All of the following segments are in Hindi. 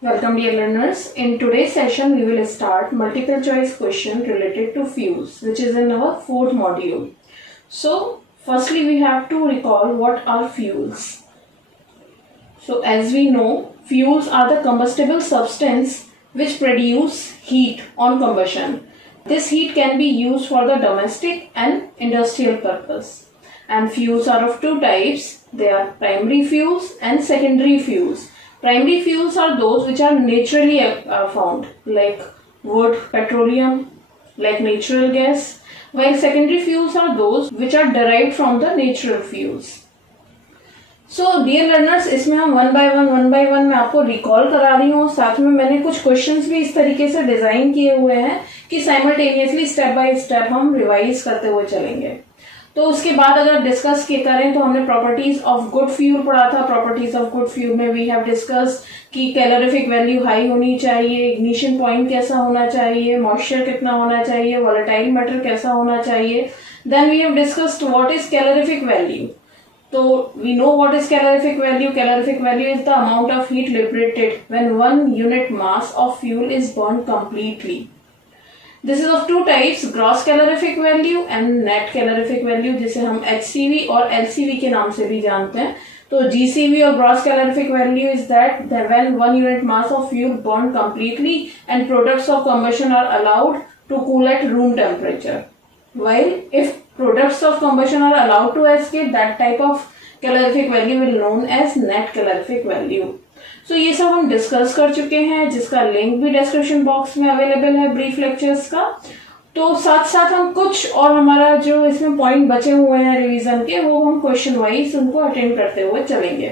Welcome dear learners. In today's session we will start multiple choice question related to fuels, which is in our fourth module. So firstly we have to recall what are fuels. So as we know, fuels are the combustible substance which produce heat on combustion. This heat can be used for the domestic and industrial purpose. And fuels are of two types. They are primary fuels and secondary fuels. Primary fuels are those which are naturally found, like wood, petroleum, like natural gas, while secondary fuels are those which are derived from the natural fuels. So dear learners, इसमें हम वन बाय वन मैं आपको रिकॉल करा रही हूँ. साथ में मैंने कुछ क्वेश्चंस भी इस तरीके से डिजाइन किए हुए हैं कि साइमल्टेनियसली स्टेप बाय स्टेप हम रिवाइज करते हुए चलेंगे. तो उसके बाद अगर डिस्कस करें तो हमने प्रॉपर्टीज ऑफ गुड फ्यूल पढ़ा था. प्रॉपर्टीज ऑफ गुड फ्यूल में वी हैव डिस्कस कि कैलोरीफिक वैल्यू हाई होनी चाहिए, इग्निशन पॉइंट कैसा होना चाहिए, मॉइस्चर कितना होना चाहिए, वोलेटाइल मैटर कैसा होना चाहिए. Then we have discussed what is calorific value. तो we know what is calorific value. Calorific value is the amount of heat liberated when 1 unit mass of fuel is burn completely. This is of two types, gross calorific value and net calorific value, जिसे हम HCV और LCV के नाम से भी जानते हैं. तो GCV और gross calorific value is that when 1 unit mass of fuel burned completely and products of combustion are allowed to cool at room temperature. While if products of combustion are allowed to escape, that type of calorific value will known as net calorific value. So ये सब हम डिस्कस कर चुके हैं, जिसका लिंक भी डिस्क्रिप्शन बॉक्स में अवेलेबल है ब्रीफ लेक्चर्स का. तो साथ साथ हम कुछ और हमारा जो इसमें पॉइंट बचे हुए हैं रिवीजन के, वो हम क्वेश्चन वाइज उनको अटेंड करते हुए चलेंगे.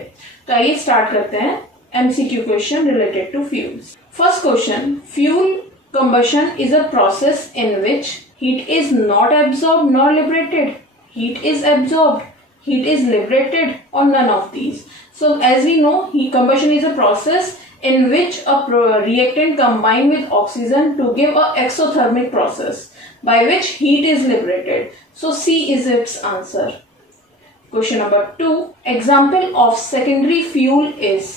तो आइए स्टार्ट करते हैं MCQ question related to fuels. First question, fuel combustion is a process in which heat is not absorbed nor liberated. Heat is absorbed, heat is liberated, or none of these. So as we know, combustion is a process in which a reactant combine with oxygen to give a exothermic process by which heat is liberated. So C is its answer. Question number 2, example of secondary fuel is.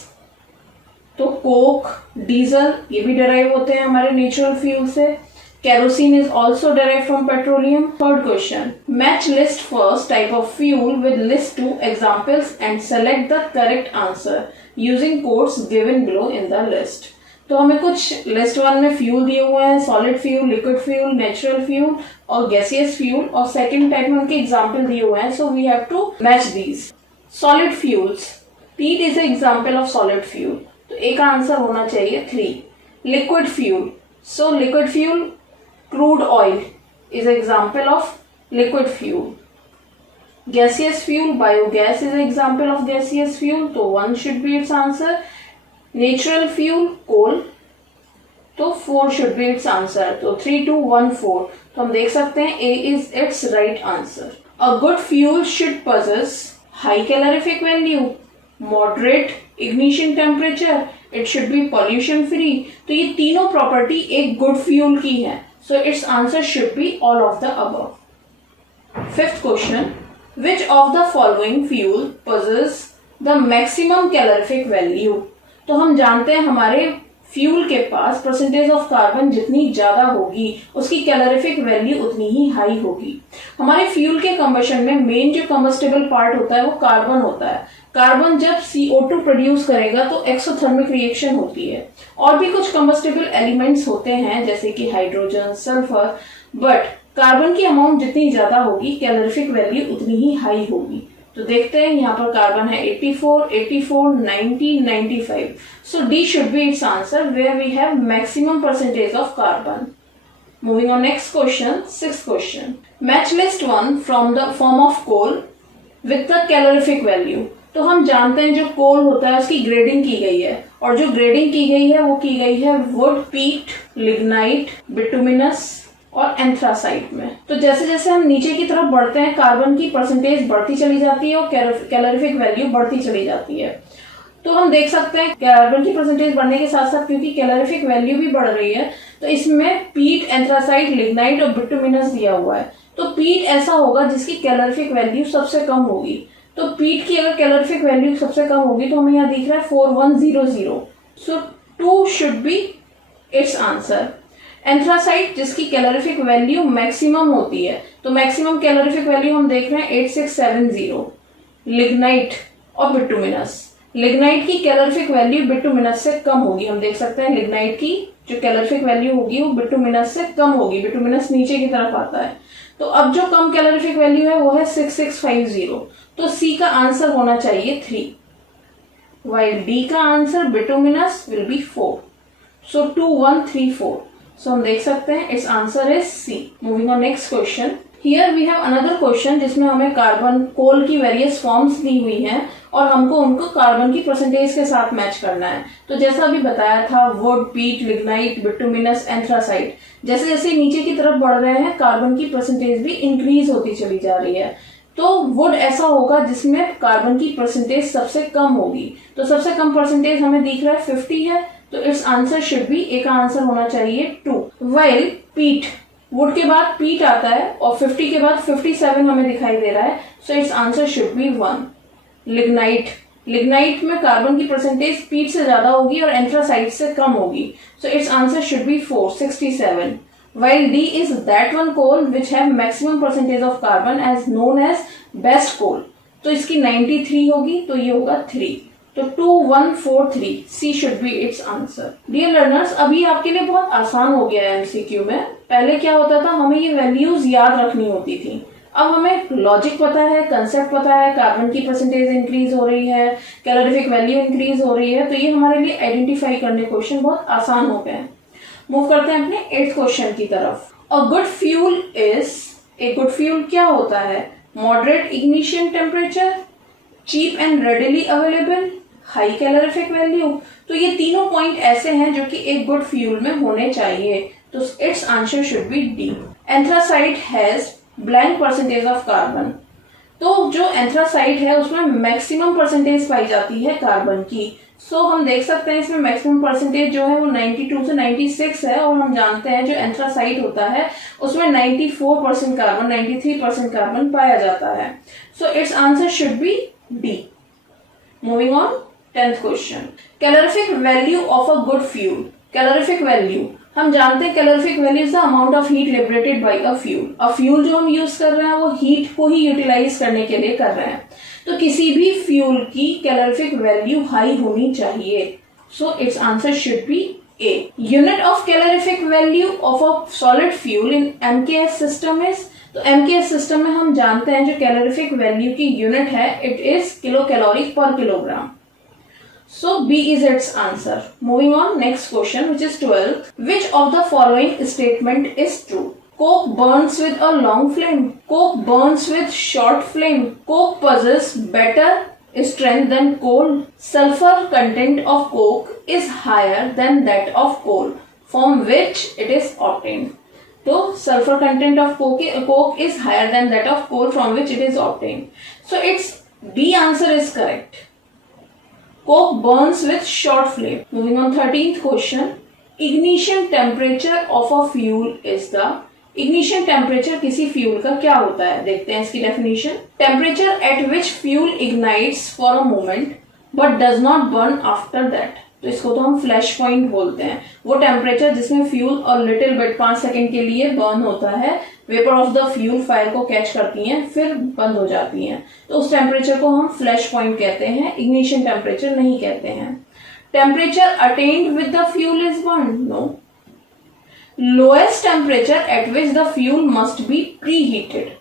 तो कोक, डीजल ये भी derive होते हैं हमारे नेचुरल फ्यूल से. Kerosene is also derived from petroleum. Third question, match list first type of fuel with list 2 examples and select the correct answer using codes given below in the list. तो हमें कुछ लिस्ट 1 में फ्यूल दिए हुए हैं, solid fuel, liquid fuel, natural fuel और गैसियस फ्यूल, और सेकंड टाइप में उनके एग्जांपल दिए हुए हैं. So we have to match these. Solid fuels, peat is an example of solid fuel, तो ए का आंसर होना चाहिए 3. Liquid fuel, so liquid fuel crude oil is an example of liquid fuel. Gaseous fuel, biogas is an example of gaseous fuel, so 1 should be its answer. Natural fuel, coal, तो 4 should be its answer. तो 3, 2, 1, 4. तो हम देख सकते हैं A is its right answer. A good fuel should possess high calorific value, moderate ignition temperature, it should be pollution free. तो ये तीनों प्रॉपर्टी एक गुड फ्यूल की है. So its answer should be all of the above. Fifth question, which of the following fuel possesses the maximum calorific value? तो हम जानते हैं हमारे फ्यूल के पास परसेंटेज ऑफ कार्बन जितनी ज्यादा होगी उसकी कैलोरीफिक वैल्यू उतनी ही हाई होगी. हमारे फ्यूल के कंबशन में मेन जो कंबस्टेबल पार्ट होता है वो कार्बन होता है. कार्बन जब CO2 प्रोड्यूस करेगा तो एक्सोथर्मिक रिएक्शन होती है. और भी कुछ कंबस्टेबल एलिमेंट्स होते हैं जैसे कि हाइड्रोजन, सल्फर, बट कार्बन की अमाउंट जितनी ज्यादा होगी कैलोरीफिक वैल्यू उतनी ही हाई होगी. तो देखते हैं यहाँ पर कार्बन है 84, 84, 90, 95. So D should be its answer where we have maximum percentage of carbon. Moving on next question, sixth question, match list 1 from the form of coal with the calorific value. तो हम जानते हैं जो कोल होता है उसकी ग्रेडिंग की गई है, और जो ग्रेडिंग की गई है वो की गई है वुड, पीट, लिग्नाइट, बिटुमिनस और एंथ्रासाइट में. तो जैसे जैसे हम नीचे की तरफ बढ़ते हैं कार्बन की परसेंटेज बढ़ती चली जाती है और कैलोरीफिक वैल्यू बढ़ती चली जाती है. तो हम देख सकते हैं कार्बन की परसेंटेज बढ़ने के साथ साथ क्योंकि कैलोरीफिक वैल्यू भी बढ़ रही है तो इसमें पीट, एंथ्रासाइट, लिग्नाइट और बिटुमिनस दिया हुआ है. तो पीट ऐसा होगा जिसकी कैलोरीफिक वैल्यू सबसे कम होगी. तो पीट की अगर कैलोरीफिक वैल्यू सबसे कम होगी तो हमें यहाँ दिख रहा है 4100. सो 2 should be its answer. Anthracite जिसकी कैलोरीफिक वैल्यू मैक्सिमम होती है, तो मैक्सिमम कैलोरीफिक वैल्यू हम देख रहे हैं 8670। लिग्नाइट और बिटुमिनस, लिग्नाइट की कैलोरीफिक वैल्यू बिटुमिनस से कम होगी। हम देख सकते हैं लिग्नाइट की जो कैलोरीफिक वैल्यू होगी वो बिटुमिनस से कम होगी, बिटुमिनस नीचे की तरफ आता है। तो अब जो कम कैलोरीफिक वैल्यू है वो है 6650, तो सी का आंसर होना चाहिए 3, while डी का answer bituminous will be 4। So 2 1 3 4, so हम देख सकते हैं its answer is C. Moving on next question, here we have another question जिसमें हमें कार्बन कोल की वेरियस फॉर्म्स दी हुई हैं और हमको उनको कार्बन की परसेंटेज के साथ मैच करना है। तो जैसा अभी बताया था, वुड, पीट, लिग्नाइट, बिटुमिनस, एंथ्रासाइट, जैसे जैसे नीचे की तरफ बढ़ रहे हैं कार्बन की परसेंटेज भी इंक्रीज होती चली जा रही है। तो वुड ऐसा होगा जिसमें कार्बन की परसेंटेज सबसे कम होगी। तो सबसे कम परसेंटेज हमें दिख रहा है 50 है, तो इट्स आंसर शुड बी, ए का आंसर होना चाहिए 2। वाइल पीट, वुड के बाद पीट आता है और 50 के बाद 57 हमें दिखाई दे रहा है, so it's answer should be 1। Lignite, lignite में कार्बन की परसेंटेज पीट से ज्यादा होगी और एंथ्रासाइट से कम होगी, so it's answer should be 4 67। While D is that one coal which have maximum percentage of carbon as known as best coal, तो इसकी 93 होगी, तो ये होगा 3। तो 2 1 4 3, C should be its answer। Dear learners, अभी आपके लिए बहुत आसान हो गया है MCQ में। पहले क्या होता था, हमें ये वैल्यूज याद रखनी होती थी। अब हमें लॉजिक पता है, कंसेप्ट पता है, कार्बन की परसेंटेज इंक्रीज हो रही है, कैलोरीफिक वैल्यू इंक्रीज हो रही है, तो ये हमारे लिए आइडेंटिफाई करने क्वेश्चन बहुत आसान हो गए हैं। मूव करते हैं अपने 8th क्वेश्चन की तरफ। A good fuel is, a good fuel क्या होता है? Moderate ignition temperature, cheap and readily available, high calorific value. तो ये तीनों पॉइंट ऐसे हैं जो कि एक गुड फ्यूल में होने चाहिए, तो it's answer should be D. Anthracite has blank percentage of carbon, तो जो एंथ्रासाइट है उसमें मैक्सिमम परसेंटेज पाई जाती है कार्बन की। सो हम देख सकते हैं इसमें मैक्सिमम परसेंटेज जो है वो 92 से 96 है, और हम जानते हैं जो एंथ्रासाइट होता है उसमें 94% कार्बन, 93% कार्बन पाया जाता है। So it's answer should be D. Moving on 10th question, calorific value of a good fuel. Calorific value हम जानते हैं, calorific value is the amount of heat liberated bye a fuel. A fuel जो हम यूज कर रहे हैं वो हीट को ही यूटिलाइज करने के लिए कर रहे हैं, तो किसी भी फ्यूल की कैलोरीफिक वैल्यू हाई होनी चाहिए। So it's answer should be A. Unit of calorific value of a solid fuel in MKS system is, तो एमकेएस सिस्टम में हम जानते हैं जो कैलोरीफिक वैल्यू की यूनिट है इट इज किलो कैलोरी पर kilogram. So B is its answer. Moving on, next question, which is 12th. Which of the following statement is true? Coke burns with a long flame. Coke burns with short flame. Coke possesses better strength than coal. Sulfur content of coke is higher than that of coal, from which it is obtained. So sulfur content of coke is higher than that of coal, from which it is obtained. So its B answer is correct. Coke burns with short flame. Moving on 13th question. Ignition temperature of a fuel is the, ignition temperature किसी फ्यूल का क्या होता है? देखते हैं इसकी definition. Temperature at which fuel ignites for a moment but does not burn after that. तो इसको तो हम फ्लैश पॉइंट बोलते हैं। वो टेम्परेचर जिसमें फ्यूल और लिटिल बिट 5 सेकेंड के लिए बर्न होता है, vapour of the fuel fire को कैच करती हैं फिर बंद हो जाती हैं, तो उस टेम्परेचर को हम फ्लैश पॉइंट कहते हैं, इग्निशन टेम्परेचर नहीं कहते हैं। Temperature attained with the fuel is burn, no. Lowest temperature at which the fuel must be pre heated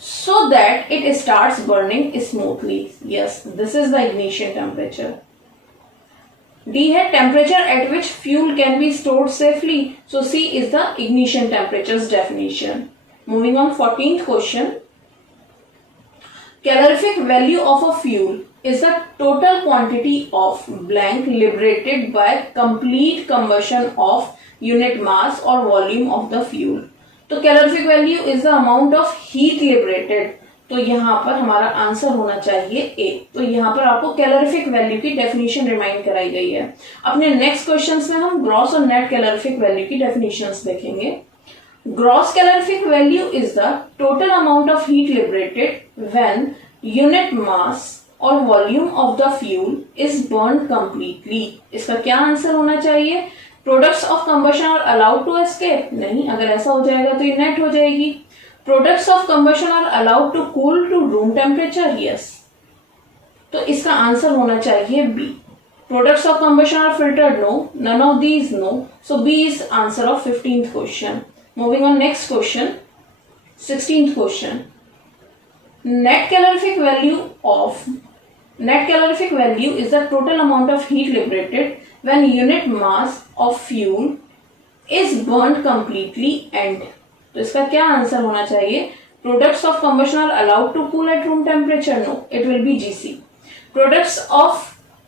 so that it starts burning smoothly. Yes, this is the ignition temperature. D है temperature at which fuel can be stored safely. So C is the ignition temperature's definition. Moving on 14th question. Calorific value of a fuel is the total quantity of blank liberated by complete combustion of unit mass or volume of the fuel. तो calorific value is the amount of heat liberated, तो यहाँ पर हमारा आंसर होना चाहिए ए। तो यहाँ पर आपको कैलोरीफिक वैल्यू की डेफिनेशन रिमाइंड कराई गई है। अपने नेक्स्ट क्वेश्चंस में हम ग्रॉस और नेट कैलोरीफिक वैल्यू की डेफिनेशंस देखेंगे। Gross calorific value is the total amount of heat liberated when unit mass और volume of the fuel is burn completely. इसका क्या आंसर होना चाहिए? Products of combustion are allowed to escape, नहीं, अगर ऐसा हो जाएगा तो ये नेट हो जाएगी। Products of combustion are allowed to cool to room temperature, yes, तो इसका आंसर होना चाहिए B. Products of combustion are filtered, no, none of these, no, so B is answer of 15th question. Moving on next question, 16th question. Net calorific value is the total amount of heat liberated when unit mass of fuel is burnt completely and, तो इसका क्या आंसर होना चाहिए? Products of combustion are allowed to cool at room temperature, no, it will be GC. Products of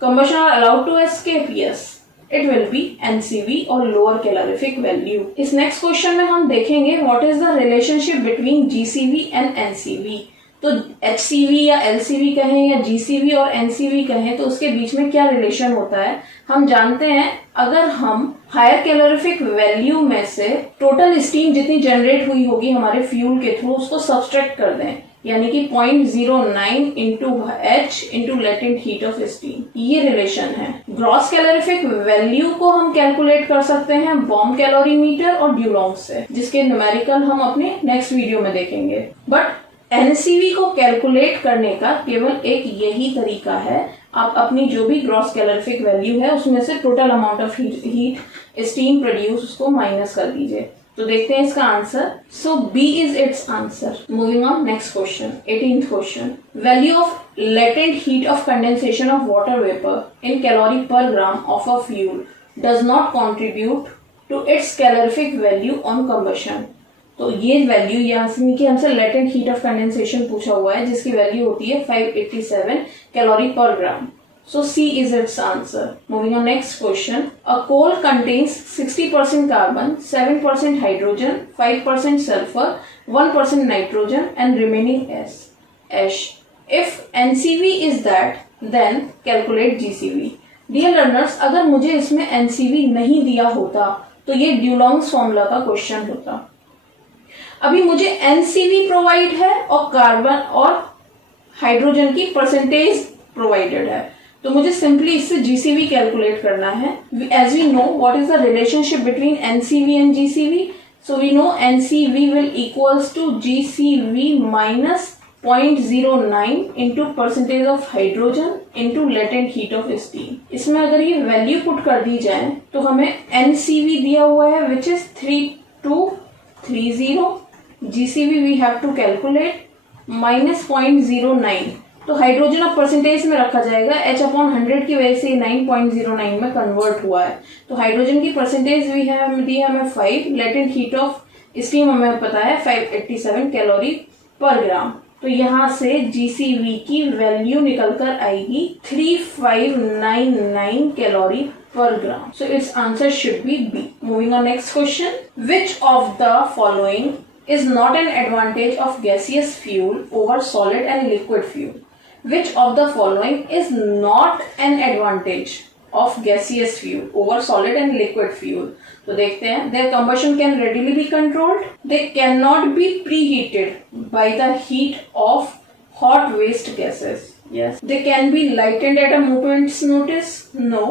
combustion are allowed to escape, yes, it will be NCV और lower calorific value. इस next question में हम देखेंगे what is the relationship between GCV and NCV. तो HCV या LCV कहें या GCV और NCV कहें तो उसके बीच में क्या रिलेशन होता है हम जानते हैं। अगर हम हायर कैलोरीफिक वैल्यू में से टोटल स्टीम जितनी जनरेट हुई होगी हमारे फ्यूल के थ्रू उसको सब्सट्रैक्ट कर दें, यानी कि 0.09 into H into latent heat of steam, ये रिलेशन है। ग्रॉस कैलोरीफिक वैल्यू को हम कैलकुलेट कर सकते हैं बॉम्ब कैलोरीमीटर और ड्यूलॉन्ग से, जिसके न्यूमेरिकल हम अपने नेक्स्ट वीडियो में देखेंगे। बट एनसीवी को कैलकुलेट करने का केवल एक यही तरीका है, आप अपनी जो भी ग्रॉस कैलोरीफिक वैल्यू है उसमें से total amount of heat steam produce उसको माइनस कर दीजिए। तो देखते हैं इसका answer. So B is its answer. Moving on next question, 18th question. Value of latent heat of condensation of water vapour in calorie per gram of a fuel does not contribute to its calorific value on combustion. तो ये वैल्यू यहाँ की हमसे लेटेंट हीट ऑफ कंडेंसेशन पूछा हुआ है जिसकी वैल्यू होती है 587 calorie per gram. So C is its answer. Moving on next question. A coal contents 60% carbon, 7% hydrogen, 5% sulphur, 1% nitrogen and remaining ash. If NCV is that then calculate GCV. Dear learners, अगर मुझे इसमें एनसीवी नहीं दिया होता तो ये ड्यूलॉन्ग्स फॉर्मूला का क्वेश्चन होता। अभी मुझे एनसीवी प्रोवाइड है और कार्बन और हाइड्रोजन की परसेंटेज प्रोवाइडेड है, तो मुझे सिंपली इससे जीसीवी कैलकुलेट करना है। As we know what is the relationship between NCV and GCV, so we know NCV will equals to GCV minus 0.09 into percentage of hydrogen into latent heat of steam. इसमें अगर ये वैल्यू पुट कर दी जाए तो हमें एनसीवी दिया हुआ है which is 3230, GCV we have to calculate minus 0.09, तो हाइड्रोजन अब परसेंटेज में रखा जाएगा, H अपॉन 100 की वजह से 9.09 में कन्वर्ट हुआ है। तो हाइड्रोजन की परसेंटेज भी है दी है हमें 5, लेटेंट हीट ऑफ स्टीम हमें पता है 587 कैलोरी पर ग्राम। तो यहाँ से GCV की वैल्यू निकल कर आएगी 3599 calorie per gram. So its answer should be B. Moving on next question. Which of the following is not an advantage of gaseous fuel over solid and liquid fuel? Which of the following is not an advantage of gaseous fuel over solid and liquid fuel? तो देखते हैं। Their combustion can readily be controlled. They cannot be preheated by the heat of hot waste gases. Yes. They can be lightened at a moment's notice. No.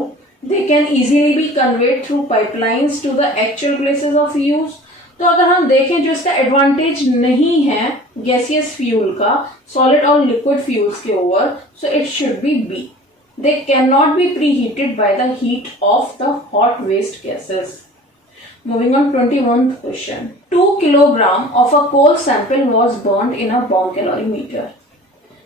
They can easily be conveyed through pipelines to the actual places of use. तो अगर हम देखें जो इसका एडवांटेज नहीं है गैसियस फ्यूल का सॉलिड और लिक्विड फ्यूल्स के over, so it should be be. They can not be pre heated by the heat of the hot waste gases. Moving on 21th question. 2 kilogram of a coal sample was burned in a bomb calorimeter.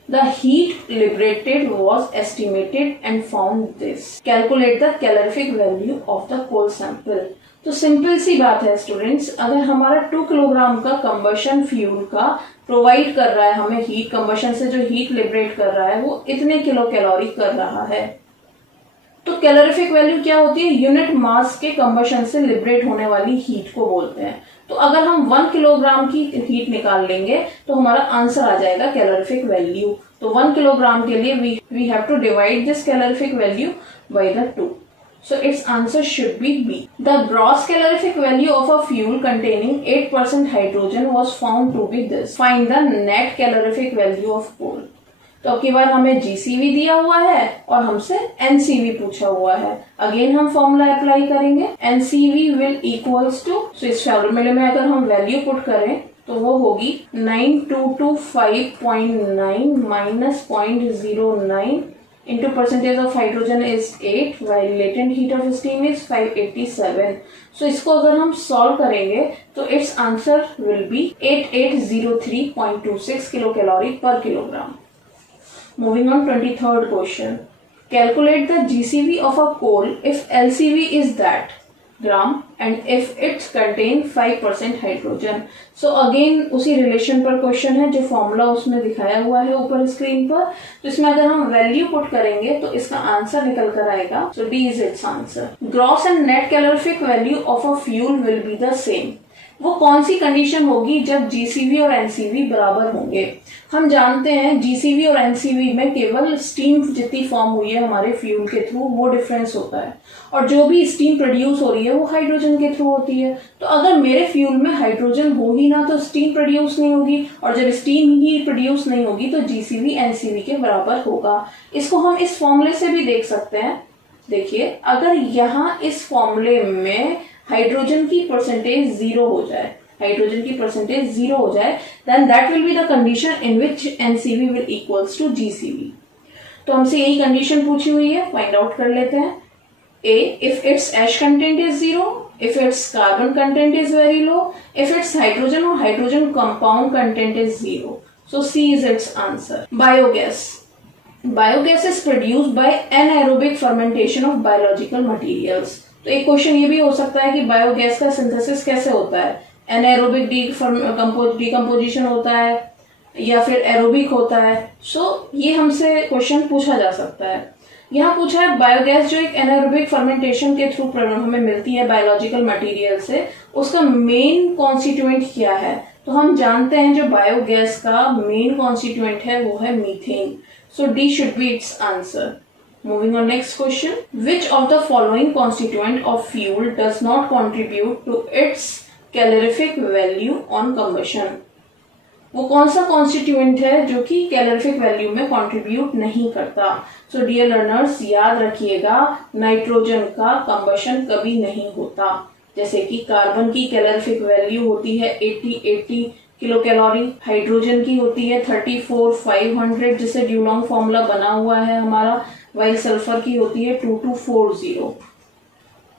The heat liberated was estimated and found this. Calculate the calorific value of the coal sample. तो सिंपल सी बात है स्टूडेंट्स, अगर हमारा 2 किलोग्राम का कंबशन फ्यूल का प्रोवाइड कर रहा है हमें हीट, कंबशन से जो हीट लिबरेट कर रहा है वो इतने किलो कैलोरी कर रहा है, तो कैलोरीफिक वैल्यू क्या होती है? यूनिट मास के कंबशन से लिबरेट होने वाली हीट को बोलते हैं। तो अगर हम 1 किलोग्राम की हीट निकाल लेंगे तो हमारा आंसर आ जाएगा कैलोरीफिक वैल्यू। तो 1 किलोग्राम के लिए we have to divide this calorific value by the 2. So its answer should be B. The gross calorific value of a fuel containing 8% hydrogen was found to be this. Find the net calorific value of coal. तो अब की बार हमें जीसीवी दिया हुआ है और हमसे एनसीवी पूछा हुआ है। अगेन हम फॉर्मूला अप्लाई करेंगे, एनसीवी विल इक्वल्स टू, तो इस फॉर्मूले में अगर हम वैल्यू पुट करें तो वो होगी 9225.9 minus 0.09 into percentage of hydrogen is 8 while latent heat of steam is 587. So इसको अगर हम सॉल्व करेंगे तो its answer will be 8803.26 kilocalorie per kilogram. Moving on, 23rd question. Calculate the GCV of a coal if LCV is that gram and if it's contain 5% hydrogen. So again उसी रिलेशन पर क्वेश्चन है जो फॉर्मूला उसमें दिखाया हुआ है ऊपर स्क्रीन पर। तो इसमें अगर हम वैल्यू पुट करेंगे तो इसका आंसर निकल कर आएगा। So D is its answer. Gross and net calorific value of a fuel will be the same. वो कौन सी कंडीशन होगी जब जीसीवी और एनसीवी बराबर होंगे। हम जानते हैं जीसीवी और एनसीवी में केवल स्टीम जितनी फॉर्म हुई है हमारे फ्यूल के थ्रू वो डिफरेंस होता है, और जो भी स्टीम प्रोड्यूस हो रही है वो हाइड्रोजन के थ्रू होती है। तो अगर मेरे फ्यूल में हाइड्रोजन हो ही ना तो स्टीम प्रोड्यूस नहीं होगी, और जब स्टीम ही प्रोड्यूस नहीं होगी तो जीसीवी एनसीवी के बराबर होगा। इसको हम इस फॉर्मूले से भी देख सकते हैं। देखिए, अगर यहाँ इस फॉर्मूले में हाइड्रोजन की परसेंटेज 0 हो जाए, हाइड्रोजन की परसेंटेज 0 हो जाए, then that will be the condition in which NCV will equals to GCV. तो हमसे यही कंडीशन पूछी हुई है, फाइंड आउट कर लेते हैं। A, if its ash content is 0, if its carbon content is very low, if its hydrogen or hydrogen compound content is 0. So C is its answer. Biogas. Biogas is produced by anaerobic fermentation of biological materials. तो एक क्वेश्चन ये भी हो सकता है कि बायोगैस का सिंथेसिस कैसे होता है। एनाएरोबिक डिकम्पोजिशन होता है या फिर एरोबिक होता है। ये हमसे क्वेश्चन पूछा जा सकता है। यहाँ पूछा है बायोगैस जो एक एनाएरोबिक फर्मेंटेशन के थ्रू हमें मिलती है बायोलॉजिकल मटेरियल से, उसका मेन कॉन्स्टिट्यूएंट क्या है। तो हम जानते हैं जो बायोगैस का मेन कॉन्स्टिट्यूएंट है वो है methane. So D should be its answer. Moving on, next question. Which of the following constituent of fuel does not contribute to its calorific value on combustion? वो कौन सा कॉन्स्टिट्यूएंट है जो कि कैलोरीफिक वैल्यू में कंट्रीब्यूट नहीं करता। सो डियर लर्नर्स, याद रखिएगा नाइट्रोजन का कंबशन कभी नहीं होता। जैसे कि कार्बन की कैलोरीफिक वैल्यू होती है 80 किलो कैलोरी, हाइड्रोजन की होती है 34,500 जिससे ड्यूलॉन्ग फॉर्मूला बना हुआ है हमारा, वाइल सल्फर की होती है 2240।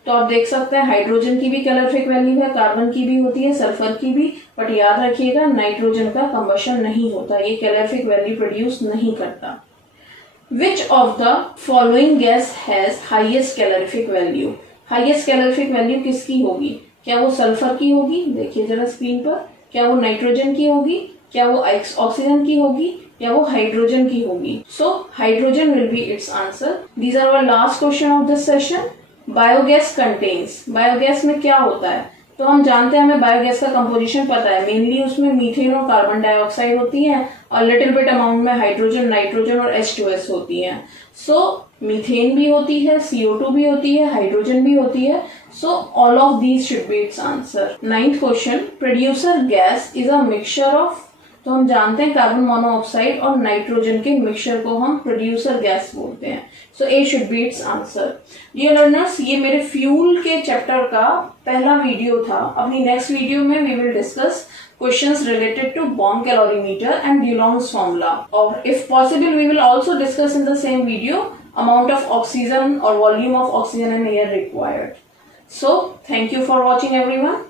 तो आप देख सकते हैं हाइड्रोजन की भी कैलोरीफिक वैल्यू है, कार्बन की भी होती है, सल्फर की भी, बट याद रखिएगा नाइट्रोजन का कंबशन नहीं होता, ये कैलोरीफिक वैल्यू प्रोड्यूस नहीं करता। Which of the following gas has highest calorific value. Highest calorific value किसकी होगी? क्या वो सल्फर की होगी? देखिए जरा स्क्रीन पर, क्या वो नाइट्रोजन की होगी, क्या वो ऑक्सीजन की होगी, या वो हाइड्रोजन की होगी। So hydrogen will be its answer. These are our last question of this session. Biogas contains, biogas में क्या होता है? तो हम जानते हैं, हमें बायोगैस का कंपोजिशन पता है, मेनली उसमें मीथेन और कार्बन डाइऑक्साइड होती है और लिटिल बिट अमाउंट में हाइड्रोजन, नाइट्रोजन और H2S होती है। सो मीथेन भी होती है, CO2 भी होती है, हाइड्रोजन भी होती है। So all of these should be its answer. 9th question, producer gas is a mixture of, तो हम जानते हैं कार्बन मोनोऑक्साइड और नाइट्रोजन के मिक्सचर को हम प्रोड्यूसर गैस बोलते हैं। So A should be its answer. Dear learners, ये मेरे फ्यूल के चैप्टर का पहला वीडियो था। अपनी नेक्स्ट वीडियो में we will discuss questions related to bomb calorimeter and Dulong's formula, और if possible we will also discuss in the same video amount of oxygen और volume of oxygen in air required. So thank you for watching everyone.